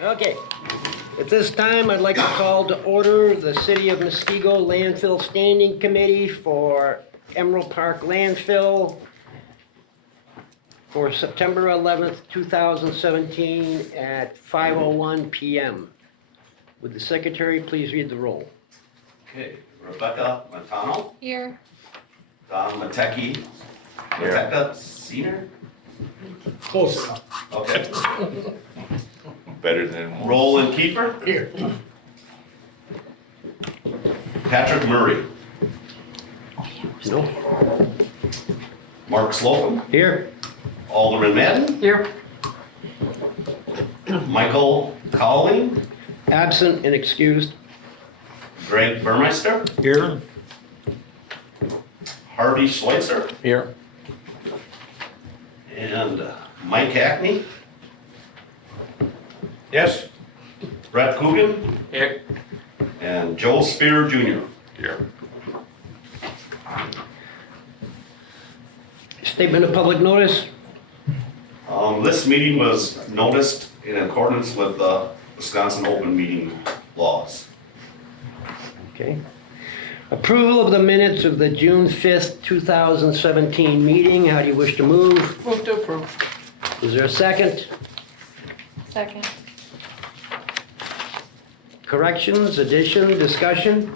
Okay, at this time, I'd like to call to order the City of Muskego Landfill Standing Committee for Emerald Park Landfill for September 11th, 2017 at 5:01 PM. Would the secretary please read the roll? Okay, Rebecca Matano, Here. Don Matecki, Matecka Senior, Close enough. okay, Better than Roland Kiefer, Here. Patrick Murray, No? Mark Slocum, Here? Alderman Madden, Here. Michael Cowling, Absent and excused. Greg Burmeister, Here. Harvey Schweitzer, Here. and Mike Hackney, Yes. Brett Coogan, Here. and Joe Spear Jr. here. Statement of public notice? This meeting was noticed in accordance with the Wisconsin open meeting laws. Okay. Approval of the minutes of the June 5th, 2017 meeting. How do you wish to move? Move to approve. Is there a second? Second. Corrections, addition, discussion?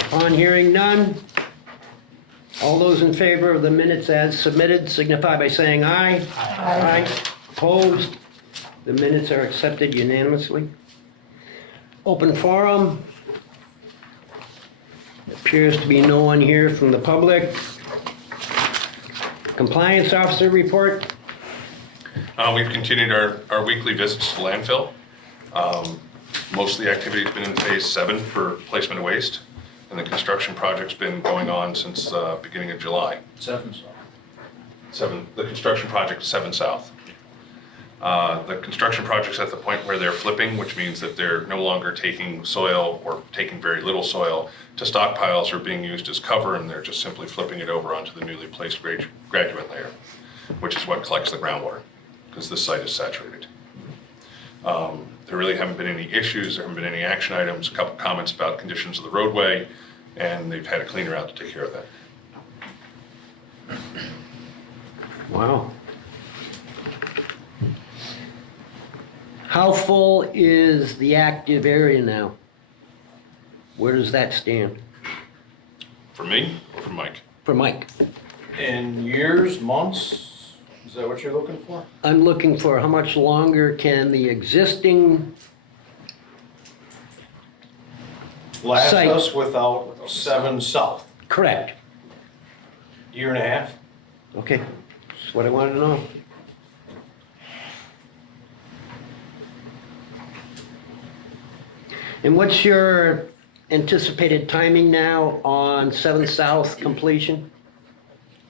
Upon hearing none, all those in favor of the minutes as submitted signify by saying aye. Aye. Opposed? The minutes are accepted unanimously. Open forum. Appears to be no one here from the public. Compliance officer report. We've continued our weekly visits to landfill. Most of the activity has been in phase 7 for placement of waste, and the construction project's been going on since beginning of July. 7. The construction project is 7 South. The construction project's at the point where they're flipping, which means that they're no longer taking soil or taking very little soil to stockpiles or being used as cover, and they're just simply flipping it over onto the newly placed graduate layer, which is what collects the groundwater, because this site is saturated. There really haven't been any issues, there haven't been any action items, a couple comments about conditions of the roadway, and they've had a cleaner out to take care of that. Wow. How full is the active area now? Where does that stand? For me or for Mike? For Mike. In years, months, is that what you're looking for? I'm looking for how much longer can the existing, Last Site. us without 7 South. correct, Year and a half. okay, that's what I wanted to know. And what's your anticipated timing now on 7 South completion?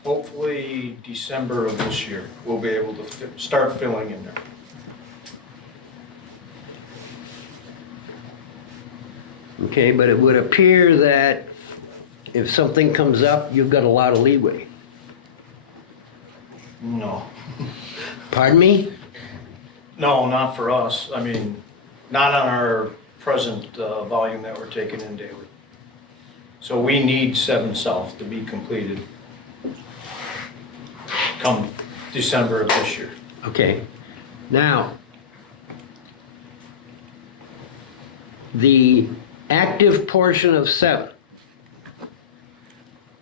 Hopefully December of this year, we'll be able to start filling in there. Okay, but it would appear that if something comes up, you've got a lot of leeway. No. Pardon me? No, not for us. I mean, not on our present volume that we're taking in daily. So we need 7 South to be completed come December of this year. Okay, now, the active portion of 7,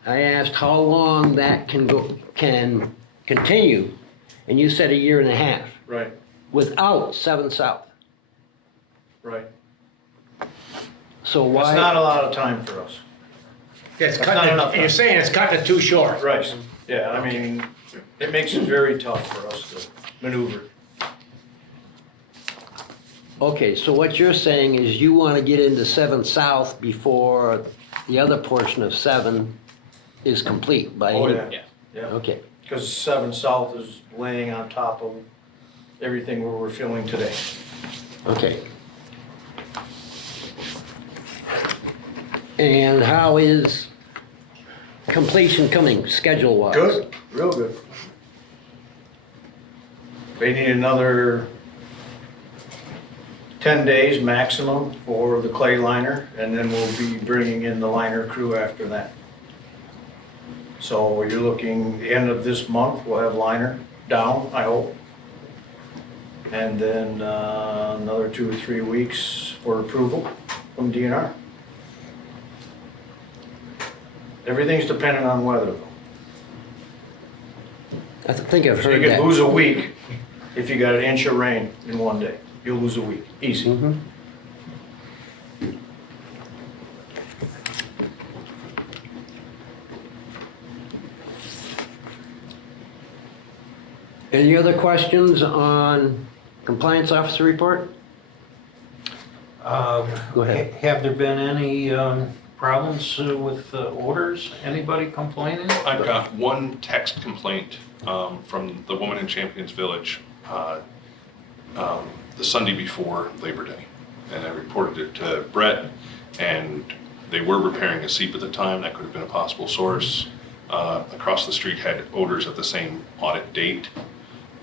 I asked how long that can continue, and you said a year and a half, Right, without 7 South. right. So That's why? not a lot of time for us. Yeah, it's That's not cutting enough it, you're time. saying it's cutting it too short. Right, yeah, I mean, it makes it very tough for us to maneuver. Okay, so what you're saying is you want to get into 7 South before the other portion of 7 is complete by? Oh, yeah, yeah. Okay, Because 7 South is laying on top of everything where we're filling today. okay. And how is completion coming schedule-wise? Good, real good. They need another 10 days maximum for the clay liner, and then we'll be bringing in the liner crew after that. So you're looking, the end of this month, we'll have liner down, I hope. And then another 2 or 3 weeks for approval from DNR. Everything's dependent on weather, though. I think I've So heard you that. could lose a week if you got an inch of rain in one day. You'll lose a week, easy. Mhm. Any other questions on compliance officer report? Go ahead. Have there been any problems with orders? Anybody complaining? I've got one text complaint from the woman in Champions Village the Sunday before Labor Day. And I reported it to Brett, and they were repairing a seep at the time. That could have been a possible source. Across the street had odors at the same audit date.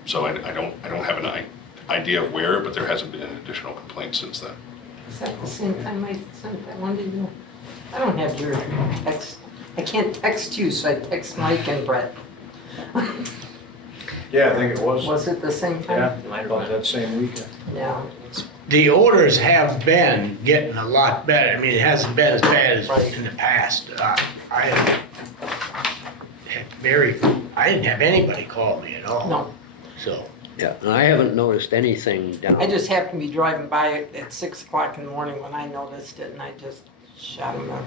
So I don't have an idea of where, but there hasn't been an additional complaint since then. Is that the same time I sent that one to you? I don't have your text. I can't text you, so I text Mike and Brett. Yeah, I think it was. Was it the same time? Yeah, about that same weekend. Yeah. The orders have been getting a lot better. I mean, it hasn't been as bad as Right. in the past. I didn't have anybody call me at all. No, So, Yeah, and I haven't noticed anything down. I just happened to be driving by it at 6 o'clock in the morning when I noticed it, and I just shot him a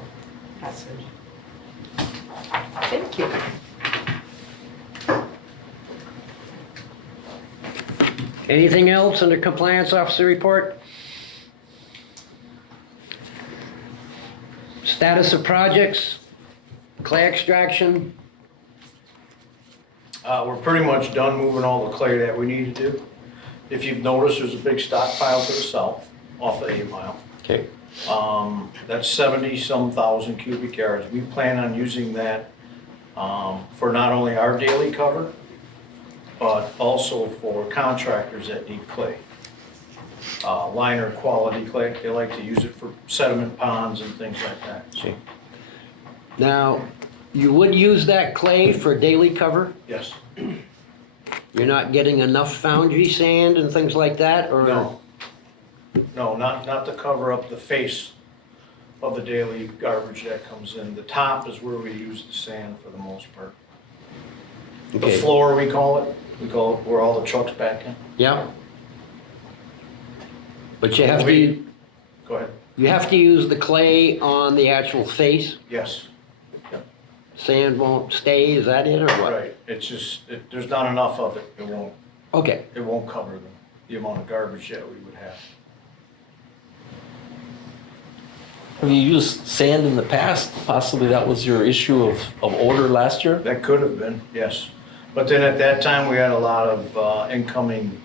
message. Thank you. Anything else under compliance officer report? Status of projects, clay extraction, We're pretty much done moving all the clay that we need to do. If you've noticed, there's a big stockpile to the south, off the 8 Mile. okay, That's 70-some thousand cubic yards. We plan on using that for not only our daily cover, but also for contractors that need clay. Liner quality clay, they like to use it for sediment ponds and things like that. So, now, you would use that clay for daily cover? yes, You're not getting enough foundry sand and things like that, or? no. No, not to cover up the face of the daily garbage that comes in. The top is where we use the sand for the most part. The Okay. floor, we call it where all the trucks back in. Yeah. But you have to, Go ahead. you have to use the clay on the actual face? Yes, Sand won't stay, is that it, or what? right. It's just, there's not enough of it. Okay, It won't cover the amount of garbage that we would have. Have you used sand in the past? Possibly that was your issue of odor last year? That could have been, yes. But then at that time, we had a lot of incoming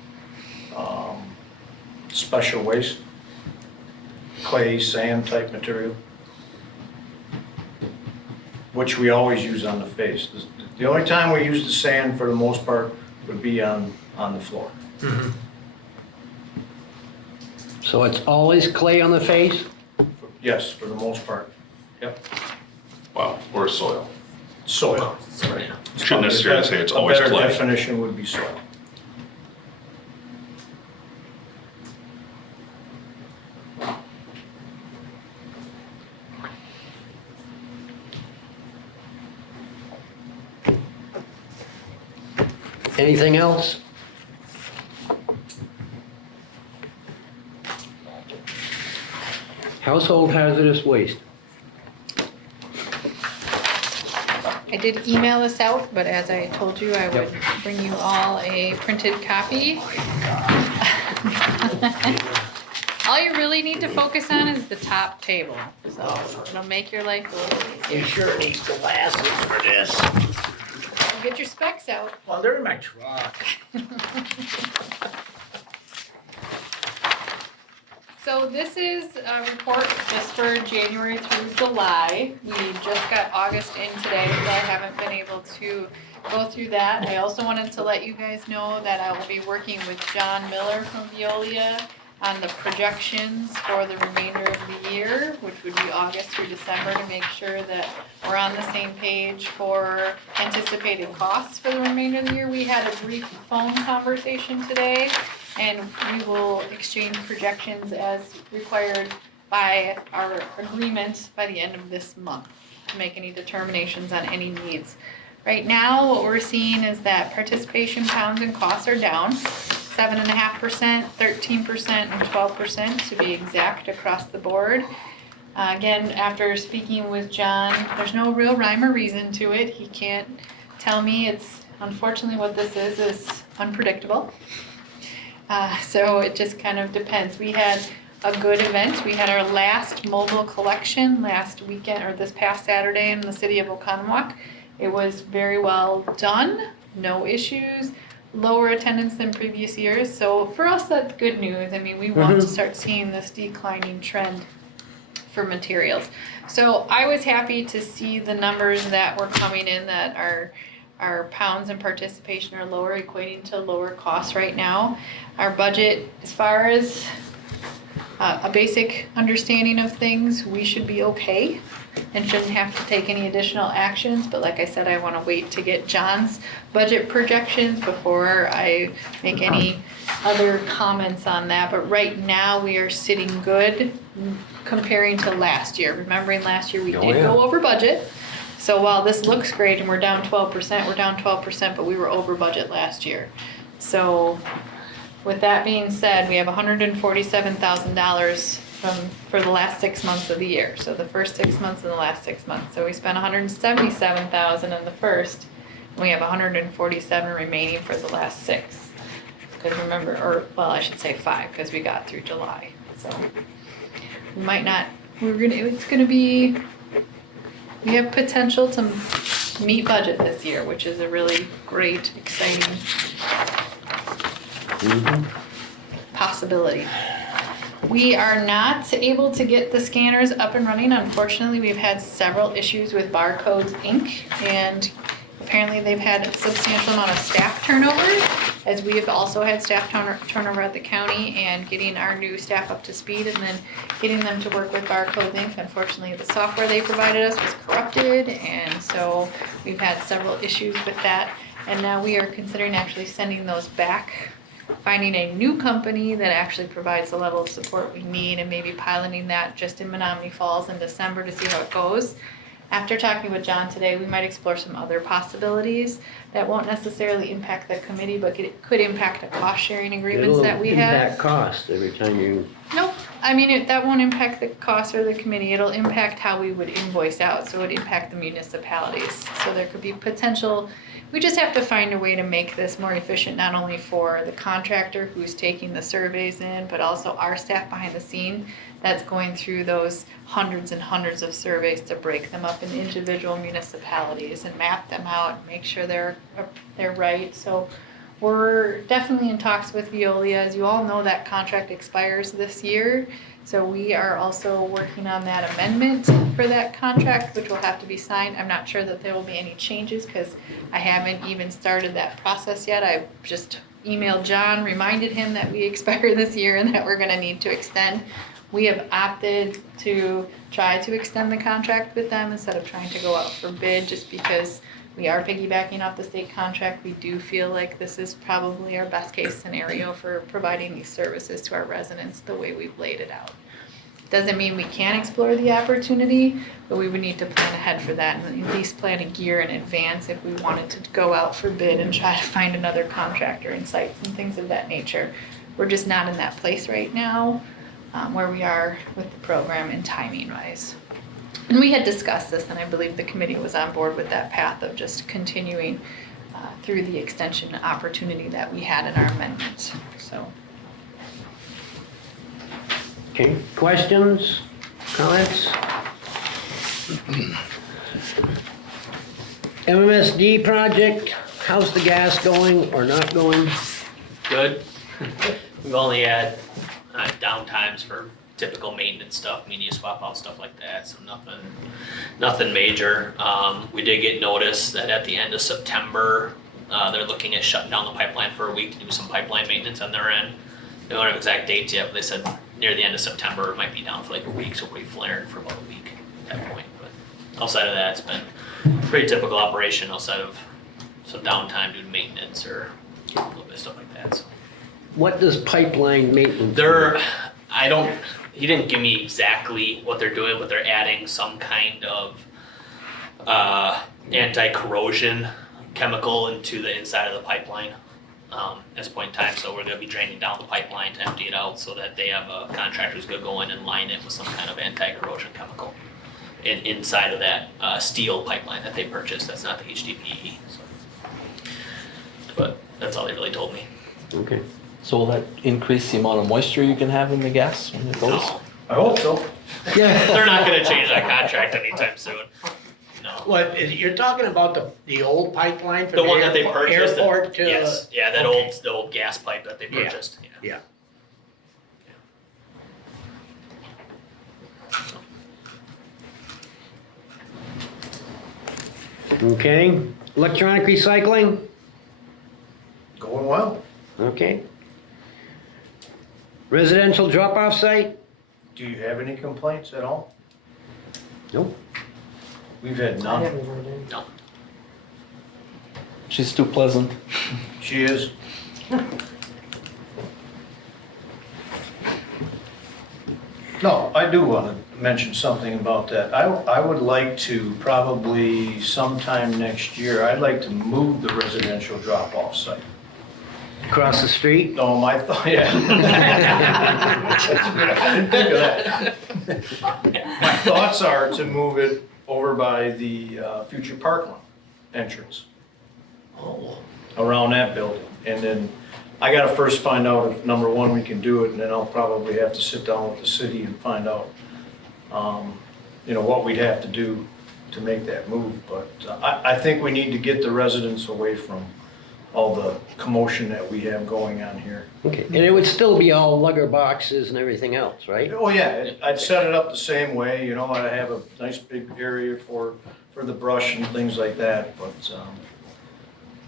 special waste, clay, sand type material, which we always use on the face. The only time we use the sand for the most part would be on the floor. so it's always clay on the face? Yes, for the most part. Yep. Wow, or soil. Soil. Right. Shouldn't necessarily say it's always A better clay. definition would be soil. Anything else? Household hazardous waste. I did email this out, but as I told you, I would bring you all a printed copy. All you really need to focus on is the top table, so it'll make your life a little you easier. sure need glasses for this. Get your specs out. Well, they're in my truck. So this is a report just for January through July. We just got August in today, so I haven't been able to go through that. I also wanted to let you guys know that I will be working with John Miller from Veolia on the projections for the remainder of the year, which would be August through December, to make sure that we're on the same page for anticipated costs for the remainder of the year. We had a brief phone conversation today, and we will exchange projections as required by our agreement by the end of this month to make any determinations on any needs. Right now, what we're seeing is that participation pounds and costs are down 7.5%, 13%, and 12% to be exact across the board. Again, after speaking with John, there's no real rhyme or reason to it. He can't tell me. It's unfortunately what this is unpredictable. So it just kind of depends. We had a good event. We had our last mobile collection last weekend, or this past Saturday, in the city of Oconomowoc. It was very well done, no issues, lower attendance than previous years. So for us, that's good news. I mean, we want to start seeing this declining trend for materials. So I was happy to see the numbers that were coming in, that our pounds and participation are lower, equating to lower costs right now. Our budget, as far as a basic understanding of things, we should be okay and shouldn't have to take any additional actions. But like I said, I want to wait to get John's budget projections before I make any other comments on that. But right now we are sitting good comparing to last year. Remembering last year we did go over budget. So while this looks great and we're down 12%, but we were over budget last year. So with that being said, we have $147,000 for the last 6 months of the year. So the first 6 months and the last 6 months. So we spent $177,000 in the first, and we have $147 remaining for the last 6. Because remember, or well, I should say 5, because we got through July. So we might not. It's gonna be. We have potential to meet budget this year, which is a really great, exciting possibility. We are not able to get the scanners up and running. Unfortunately, we've had several issues with Barcodes Inc. And apparently they've had a substantial amount of staff turnover, as we have also had staff turnover at the county, and getting our new staff up to speed and then getting them to work with Barcodes Inc. Unfortunately, the software they provided us was corrupted, and so we've had several issues with that. And now we are considering actually sending those back, finding a new company that actually provides the level of support we need, and maybe piloting that just in Menominee Falls in December to see how it goes. After talking with John today, we might explore some other possibilities that won't necessarily impact the committee, but it could impact the cost-sharing agreements that we have. It'll impact cost every time you... Nope, I mean, that won't impact the cost or the committee. It'll impact how we would invoice out, so it would impact the municipalities. So there could be potential. We just have to find a way to make this more efficient, not only for the contractor who's taking the surveys in, but also our staff behind the scene that's going through those hundreds and hundreds of surveys to break them up in individual municipalities and map them out and make sure they're right. So we're definitely in talks with Veolia. As you all know, that contract expires this year. So we are also working on that amendment for that contract, which will have to be signed. I'm not sure that there will be any changes because I haven't even started that process yet. I just emailed John, reminded him that we expire this year and that we're gonna need to extend. We have opted to try to extend the contract with them instead of trying to go out for bid, just because we are piggybacking off the state contract. We do feel like this is probably our best case scenario for providing these services to our residents the way we've laid it out. Doesn't mean we can't explore the opportunity, but we would need to plan ahead for that and at least plan a year in advance if we wanted to go out for bid and try to find another contractor and sites and things of that nature. We're just not in that place right now where we are with the program and timing wise. And we had discussed this, and I believe the committee was on board with that path of just continuing through the extension opportunity that we had in our amendment. So. Okay, questions, comments? MMSD project, how's the gas going or not going? Good. We've only had downtimes for typical maintenance stuff, media swap out, stuff like that, so nothing major. We did get notice that at the end of September, they're looking at shutting down the pipeline for a week to do some pipeline maintenance on their end. They don't have exact dates yet, but they said near the end of September, it might be down for like a week, so we'll be flaring for about a week at that point. But outside of that, it's been pretty typical operation outside of some downtime due to maintenance or a little bit of stuff like that, so. What does pipeline maintenance? He didn't give me exactly what they're doing, but they're adding some kind of anti-corrosion chemical into the inside of the pipeline at this point in time. So we're gonna be draining down the pipeline to empty it out so that they have a contractor who's gonna go in and line it with some kind of anti-corrosion chemical inside of that steel pipeline that they purchased. That's not the HDPE. So. But that's all they really told me. Okay. So will that increase the amount of moisture you can have in the gas when it goes? No, I hope so. they're not gonna change that contract anytime soon. No. What, you're talking about the old pipeline from The one that they airport- purchased. Airport to? Yes, yeah, that Okay. the old gas pipe that they Yeah. purchased. Yeah. Okay. Electronic recycling? Going well. Okay. Residential drop-off site? Do you have any complaints at all? Nope. We've had I none. haven't heard any. No. She's too pleasant. She is. No, I do want to mention something about that. I would like to probably sometime next year, I'd like to move the residential drop-off site. Across the street? No, my thought, yeah. That's a good, I didn't think of that. My thoughts are to move it over by the future Parkland entrance. Around that building. And then I gotta first find out if, number one, we can do it, and then I'll probably have to sit down with the city and find out, what we'd have to do to make that move. But I think we need to get the residents away from all the commotion that we have going on here. Okay. And it would still be all lugger boxes and everything else, right? Oh, yeah, I'd set it up the same way, I have a nice big area for the brush and things like that, but,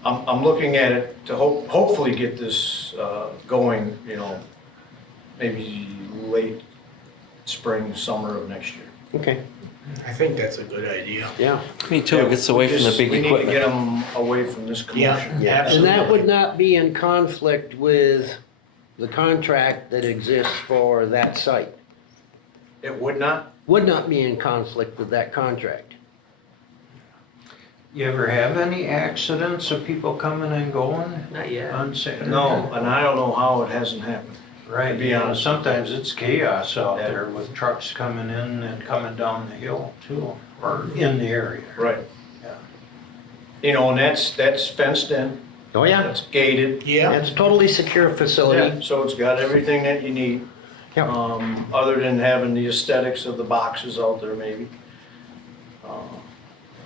I'm looking at it to hopefully get this, going, maybe late spring, summer of next year. Okay. I think that's a good idea. Yeah. Me too, it gets away from the big We need to get equipment. them away from this Yeah, commotion. And absolutely. that would not be in conflict with the contract that exists for that site? It would not? Would not be in conflict with that contract? You ever have any accidents of people coming and going Not yet. on Saturday? No, and I don't know how it hasn't happened. Right, to be honest. sometimes it's chaos out Yeah. there with trucks coming in and coming down the hill too, or in the area. Right. Yeah. And that's fenced in, Oh, yeah. that's gated. Yeah, It's a totally secure Yeah, facility. so it's got everything that you need. Yeah. Other than having the aesthetics of the boxes out there maybe.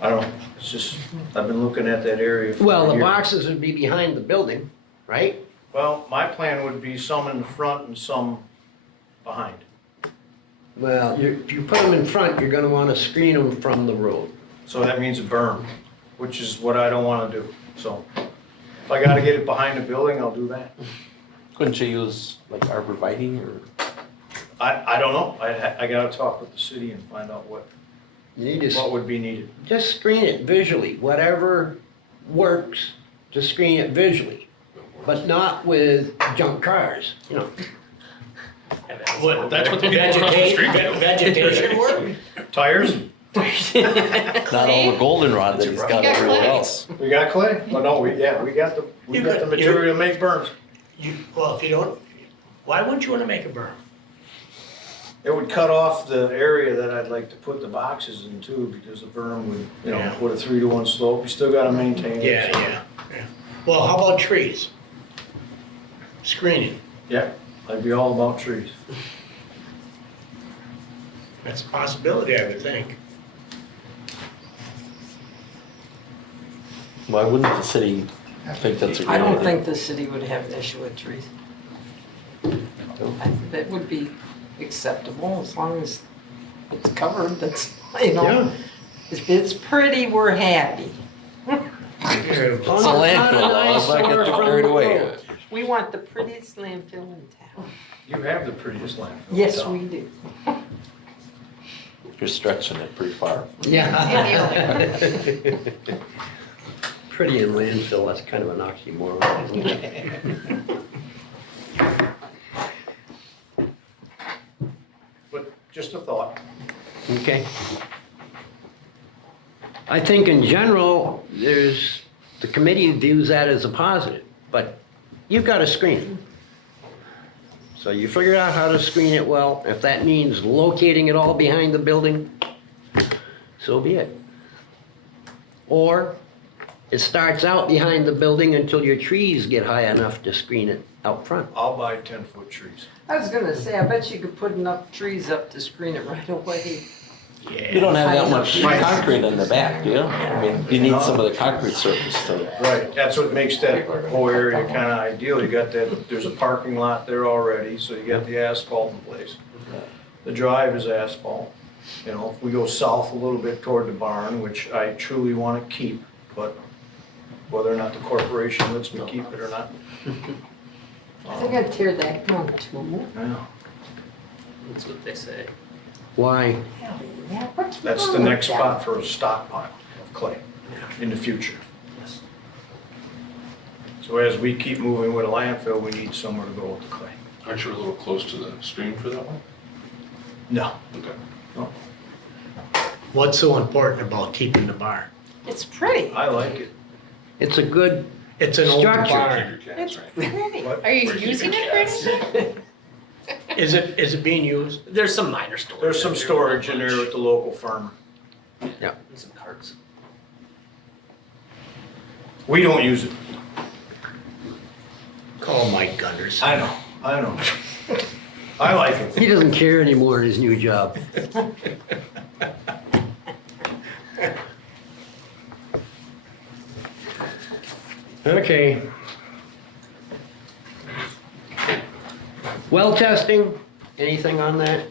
I don't know, it's just, I've been looking at that area for Well, a the year. boxes would be behind the building, right? Well, my plan would be some in the front and some behind. Well, if you put them in front, you're gonna wanna screen them from the road. So that means a berm, which is what I don't wanna do. So if I gotta get it behind the building, I'll do that. Couldn't you use like arborvitae or? I don't know, I gotta talk with the city and find out what You just, would be needed. just screen it visually, whatever works, just screen it visually. But not with junk cars, That's what the people across the street do. vegetation work? Tires? Not all the goldenrod that he's got You got everywhere clay. else. We got clay? Well, no, we got the You got- material to make berms. Well, if you don't, why wouldn't you wanna make a berm? It would cut off the area that I'd like to put the boxes in too, because the berm would, Yeah. with a 3-to-1 slope, you still gotta maintain it. Yeah, so- yeah. Well, how about trees? Screening, Yeah, I'd be all about trees. that's a possibility, I would think. Why wouldn't the city think that's a great I don't idea? think the city would have an issue with trees. landfill. That would be acceptable as long as it's covered, that's, you know. Yeah. If it's pretty, we're happy. It's a landfill, let's not get too carried away. We want the prettiest landfill in town. You have the prettiest landfill. Yes, we do. You're stretching it pretty far. Yeah. Pretty in landfill, that's kind of an oxymoron, isn't it? But just a thought. Okay. I think in general, the committee views that as a positive, but you've got to screen it. So you figure out how to screen it well. If that means locating it all behind the building, so be it. Or it starts out behind the building until your trees get high enough to screen it out front. I'll buy 10-foot trees. I was gonna say, I bet you could put enough trees up to screen it right away. You don't have that much concrete in the back, do you? I mean, you need some of the concrete surface to. Right, that's what makes that whole area kind of ideal. You got that, there's a parking lot there already, so you got the asphalt in place. The drive is asphalt. You know, if we go south a little bit toward the barn, which I truly want to keep, but whether or not the corporation lets me keep it or not. I think I'd tear that down too. Yeah. That's what they say. Why? Yeah, what's That's the wrong next with spot for a stockpile of clay in the future. So as we keep moving with a landfill, we need somewhere to go with the clay. Aren't you a little close to the stream for that one? No. Okay. What's so important about keeping the barn? that? It's pretty. I like it. It's a good, It's an old Structure. barn. It's pretty. What? Are you Where you using keep it for your anything? Is it being used? There's some minor storage. There's some in there, storage in not there much. with the local farmer. yeah. And some carts. We don't use it. Call Mike Gunners. I know. I like it. He doesn't care anymore in his new job. Okay. Well testing, anything on that?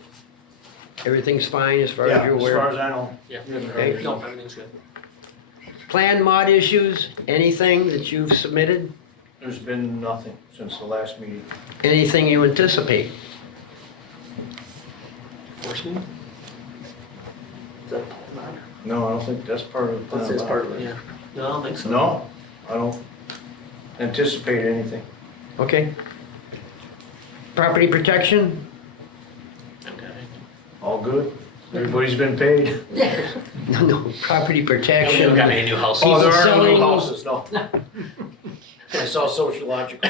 Everything's fine as far as Yeah, you're as far aware? as I know. Yeah. Okay. No, everything's good. Plan mod issues, anything that you've submitted? There's been nothing since the last meeting. Anything you anticipate? Enforcement? Is that part No, I don't think that's part of the plan. That's part of it, yeah. No, I don't think so. No, I don't anticipate anything. Okay. Property protection? Okay. All good? Everybody's been paid? Yeah. No, property We protection. don't got any new houses. Oh, there are no selling- new houses, no. I saw sociological.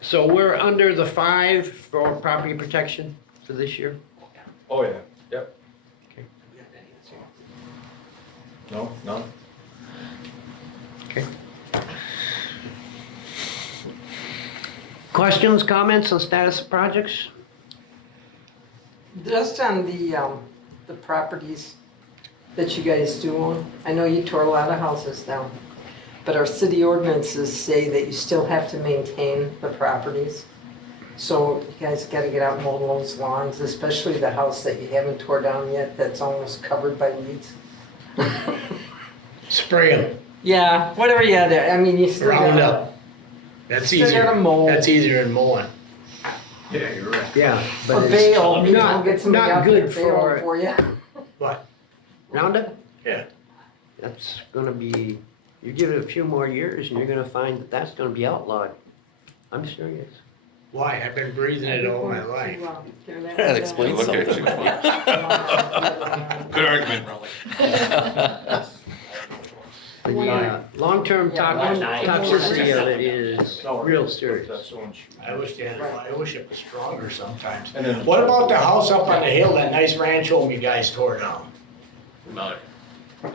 So So we're under the 5 for property protection for this year? oh, yeah, yep. Okay. No, none. Okay. Questions, comments on status of projects? Just on the properties that you guys do own, I know you tore a lot of houses down, but our city ordinances say that you still have to maintain the properties. So you guys gotta get out and mow those lawns, especially the house that you haven't tore down yet that's almost covered by weeds. Spray them. Yeah, whatever you had there, I mean, you still Round gotta. up. That's Still gotta easier. mow. That's easier than mowing. Yeah, you're right. Yeah, Or but it's bail, you know, not, get somebody not out there good bailing for for you. What? Roundup? Yeah. That's gonna be, you give it a few more years and you're gonna find that that's gonna be outlawed. I'm serious. Why? I've been breathing it all my life. That explains Look at something. you. Good argument, Raleigh. The long-term toxicity of it is real serious. That's so much. I wish it was stronger sometimes. And then- What about the house up on the hill, that nice ranch home you guys tore down? About it.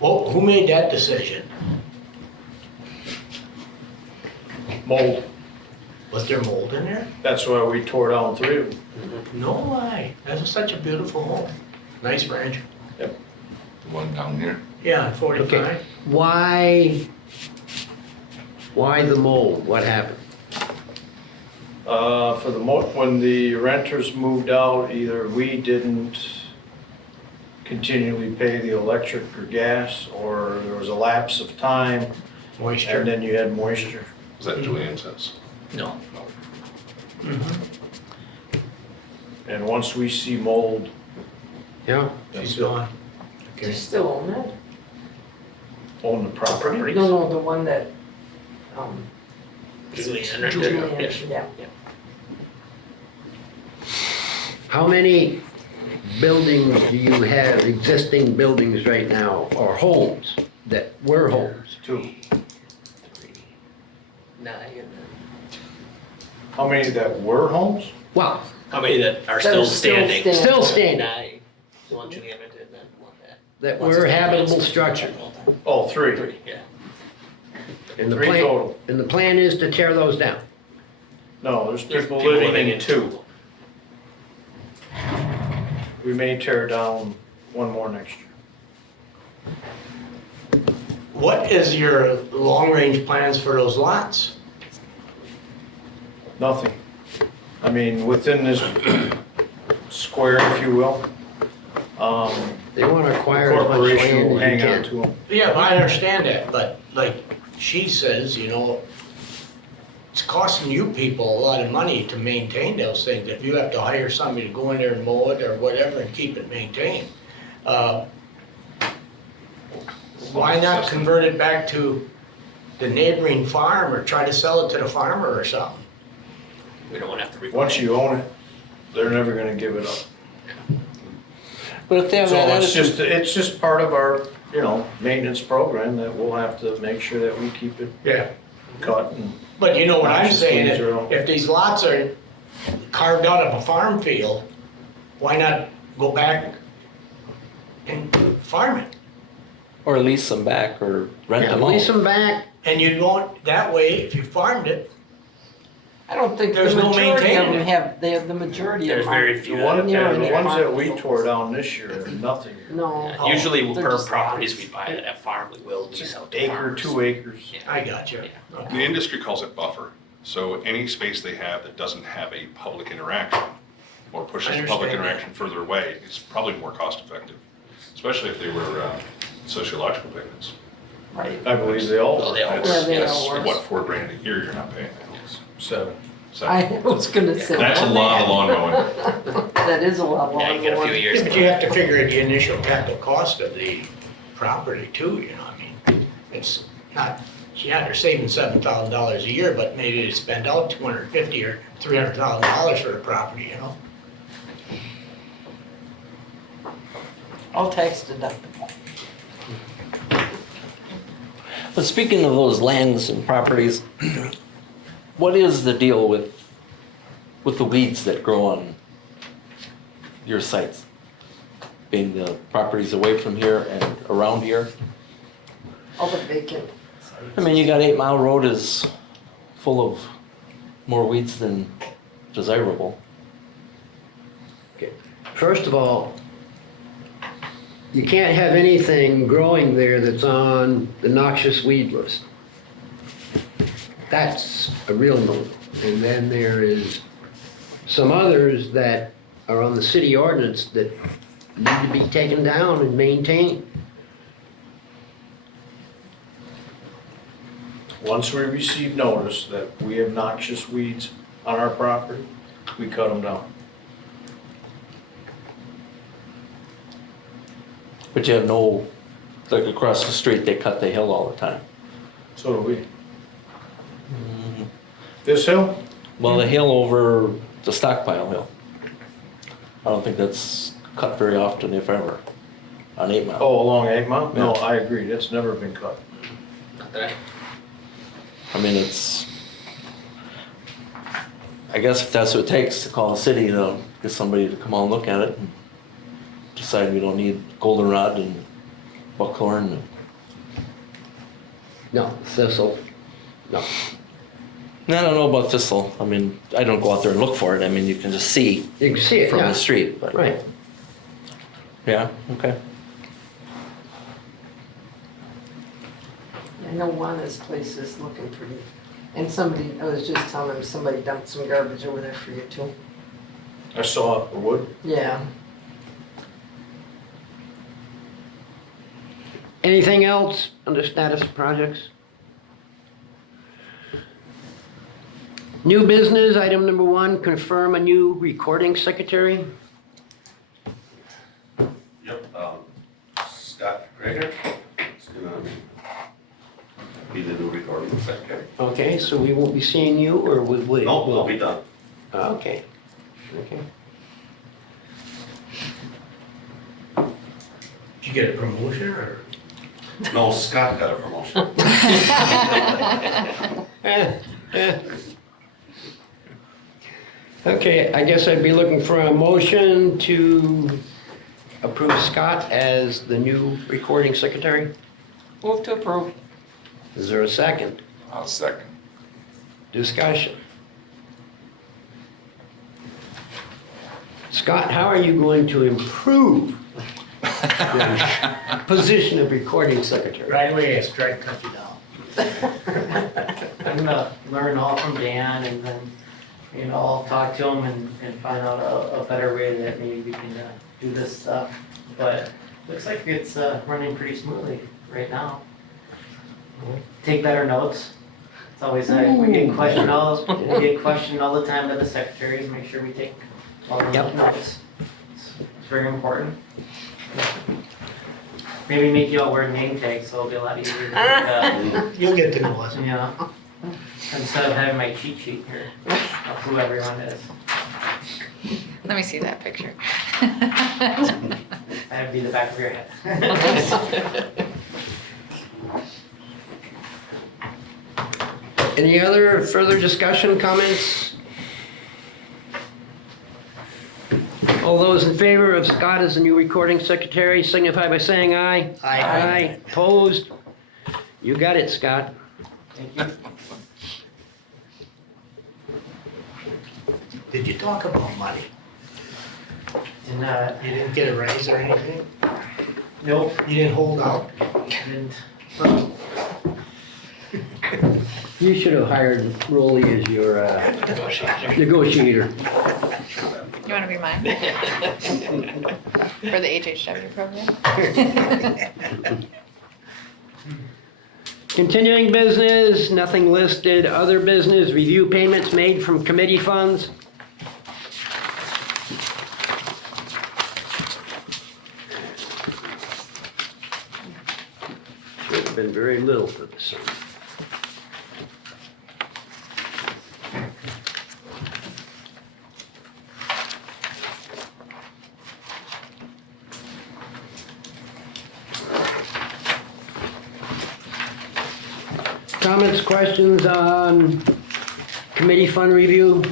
Well, who made that decision? Mold. Was there mold in there? That's why we tore down 3 of them. No lie. That was such a beautiful home. Nice ranch. The one down here. Yeah, 45. Why the mold? What happened? For when the renters moved out, either we didn't continually pay the electric or gas, or there was a lapse of time, and Moisture. then you had moisture. Is that Julian says? No. And once we see mold, Yeah, that's She's it. gone. Do you still own that? On the property? No, the one that, Julian rented Julian, it. yeah. how many buildings do you have, existing buildings right now, or homes that were homes? 2. 9. How many that were homes? Well, How many that are That still are still standing? standing. still standing, 9. The one Julian rented, and then one that. that were habitable structures. Oh, 3. 3, yeah. And the 3 plan, total. and the plan is to tear those down. No, there's There's people people living living in in 2. We may tear down one more next year. What is your long-range plans for those lots? Nothing. I mean, within this square, if you will, They want to acquire as much corporation land will as you hang on can. to them. Yeah, I understand that, but like she says, you know, it's costing you people a lot of money to maintain those things. If you have to hire somebody to go in there and mow it or whatever and keep it maintained. Why not convert it back to the neighboring farm or try to sell it to the farmer or something? We don't want to have to require. Once you own it, they're never gonna give it up. But if they have So that it's attitude, just part of our, maintenance program that we'll have to make sure that we keep it Yeah. cut and. But you know what I'm Just saying, cleans her own. if these lots are carved out of a farm field, why not go back and farm it? or lease them back or rent Yeah, them lease out. them back, And you won't, that way, if you farmed it, I don't think the There's no majority of maintaining them it. have, they have the majority of There's them. very The few. ones Yeah, the yeah. ones that we tore down this year, nothing. No. Usually They're per just properties lots. we buy that have farm, we will lease out to Acre, farmers. 2 acres. Yeah. I got you. Yeah. The industry calls it buffer. So any space they have that doesn't have a public interaction or pushes I the public understand interaction further away is probably more cost effective, especially if they were sociological payments. Right. I believe they all. Well, they all That's, work. Yeah, they that's all work. what, $4,000 a year you're not paying now. 7. So I was gonna say. that's a lot of lawn mowing. That is a lot Yeah, you get a few years. But you have to figure the initial capital cost of the property too, I mean, it's not, they're saving $7,000 a year, but maybe they spend out $250,000 or $300,000 for the property, All tax deductible. But speaking of those lands and properties, what is the deal with the weeds that grow on your sites? Being the properties away from here and around here? All the vacant. I mean, you got 8 Mile Road is full of more weeds than desirable. first of all, you can't have anything growing there that's on the noxious weed list. That's a real no. And then there is some others that are on the city ordinance that need to be taken down and maintained. Once we receive notice that we have noxious weeds on our property, we cut them down. But you have no, like across the street, they cut the hill all the time. So do we. This hill? Well, the hill over the stockpile hill. I don't think that's cut very often, if ever, on 8 Mile. Oh, along 8 Mile? No, Yeah. I agree, it's never been cut. Not that I mean, it's, I guess if that's what it takes to call the city to get somebody to come out and look at it and decide we don't need goldenrod and buckhorn and No, thistle, no. I don't know about thistle. I mean, I don't go out there and look for it. I mean, you can just see You can see it, from yeah. the street, but. Right. Yeah, okay. I know Juana's place is looking pretty And somebody, I was just telling him, somebody dumped some garbage over there for you too. I saw the wood. Yeah. Anything else under status of projects? New business, item number 1, confirm a new recording secretary. Yep, Scott Greger is gonna be the new recording secretary. Okay, so we won't be seeing you, or will we? No, we'll be done. Okay, okay. Did you get a promotion or? No, Scott got a promotion. Okay, I guess I'd be looking for a motion to approve Scott as the new recording secretary. Move to approve. Is there a second? I'll second. Discussion. Scott, how are you going to improve the position of recording secretary? Right away, I strike cut you down. I'm gonna learn all from Dan and then, I'll talk to him and find out a better way that maybe we can do this stuff. But looks like it's running pretty smoothly right now. Take better notes. It's always we get questioned all the time by the secretaries. Make sure we take all the Yep. notes. It's very important. Maybe make you all wear name tags so it'll be a lot easier to You'll get to know us. instead of having my cheat sheet here of who everyone is. Let me see that picture. That'd be the back of your head. Any other further discussion, comments? All those in favor of Scott as the new recording secretary signify by saying aye. Aye. Aye. Opposed? You got it, Scott. Thank you. Did you talk about money? And You didn't get a raise or anything? nope, You didn't hold out? and You should have hired Rolly as your negotiator. You wanna be mine? For the HHW program? Continuing business, nothing listed. Other business, review payments made from committee funds. Should have been very little for this summer. Comments, questions on committee fund review?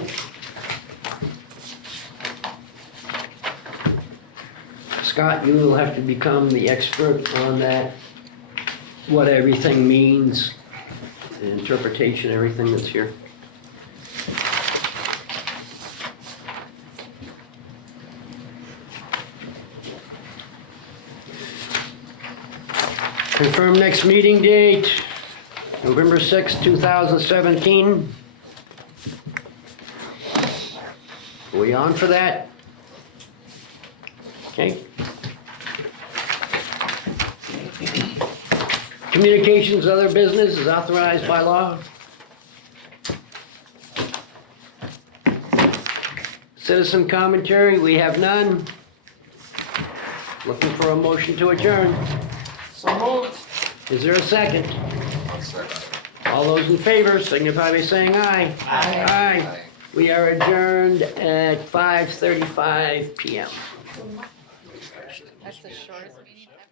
Scott, you will have to become the expert on that, what everything means, the interpretation, everything that's here. Confirm next meeting date, November 6, 2017. Are we on for that? Okay. Communications, other business is authorized by law. Citizen commentary, we have none. Looking for a motion to adjourn. So moved. Is there a second? All those in favor signify by saying aye. Aye. We are adjourned at 5:35 PM. That's the shortest meeting ever.